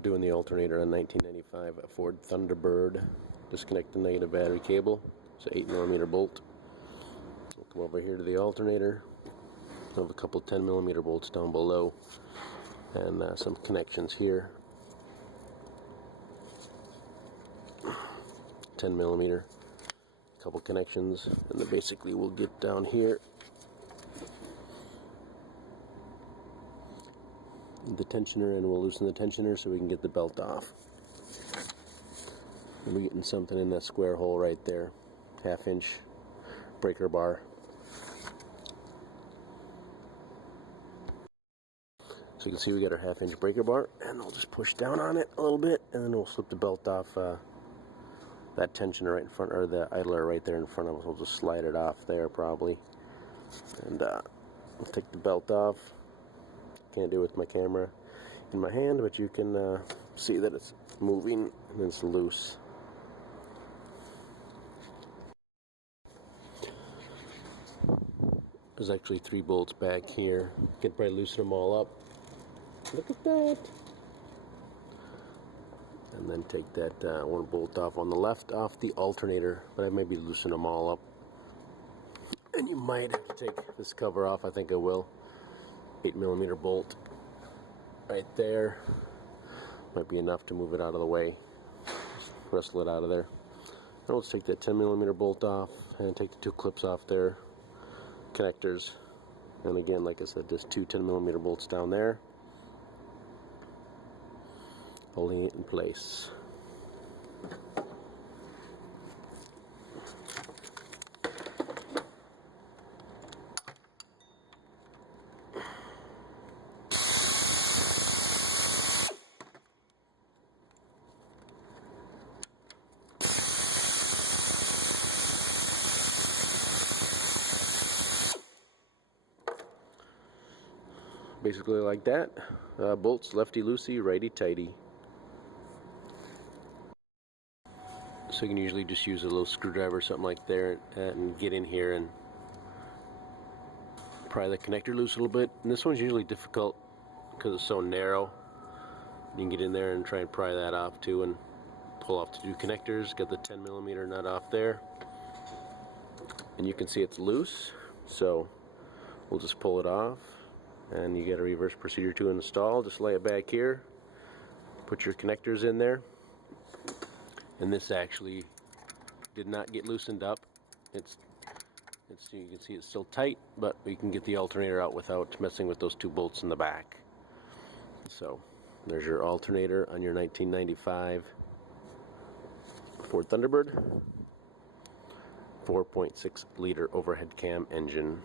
Doing the alternator on 1995 Ford Thunderbird. Disconnect the negative battery cable. It's an 8mm bolt. We'll come over here to the alternator. I have a couple 10mm bolts down below and some connections here. 10mm. A couple connections, and then basically we'll get down here. The tensioner, and we'll loosen the tensioner so we can get the belt off. And we're getting something in that square hole right there, 1/2 inch breaker bar. So you can see we got our 1/2 inch breaker bar, and we'll just push down on it a little bit, and then we'll slip the belt off that tensioner right in front, or the idler right there in front of us. We'll just slide it off there probably, and we'll take the belt off. Can't do it with my camera in my hand, but you can see that it's moving and it's loose. There's actually 3 bolts back here. Can probably loosen them all up. Look at that. And then take that one bolt off on the left off the alternator, but I maybe loosen them all up. And you might have to take this cover off. I think I will. 8mm bolt right there. Might be enough to move it out of the way. Just wrestle it out of there. Now let's take that 10mm bolt off and take the 2 clips off there. Connectors. And again, like I said, just 2 10mm bolts down there, holding it in place. Basically like that. Bolts lefty-loosey, righty-tighty. So you can usually just use a little screwdriver or something like that and get in here and pry the connector loose a little bit. And this one's usually difficult because it's so narrow. You can get in there and try and pry that off too and pull off the 2 connectors. Get the 10mm nut off there. And you can see it's loose, so we'll just pull it off. And you get a reverse procedure to install. Just lay it back here, put your connectors in there, and this actually did not get loosened up. It's you can see it's still tight, but we can get the alternator out without messing with those 2 bolts in the back. So there's your alternator on your 1995 Ford Thunderbird 4.6 liter overhead cam engine.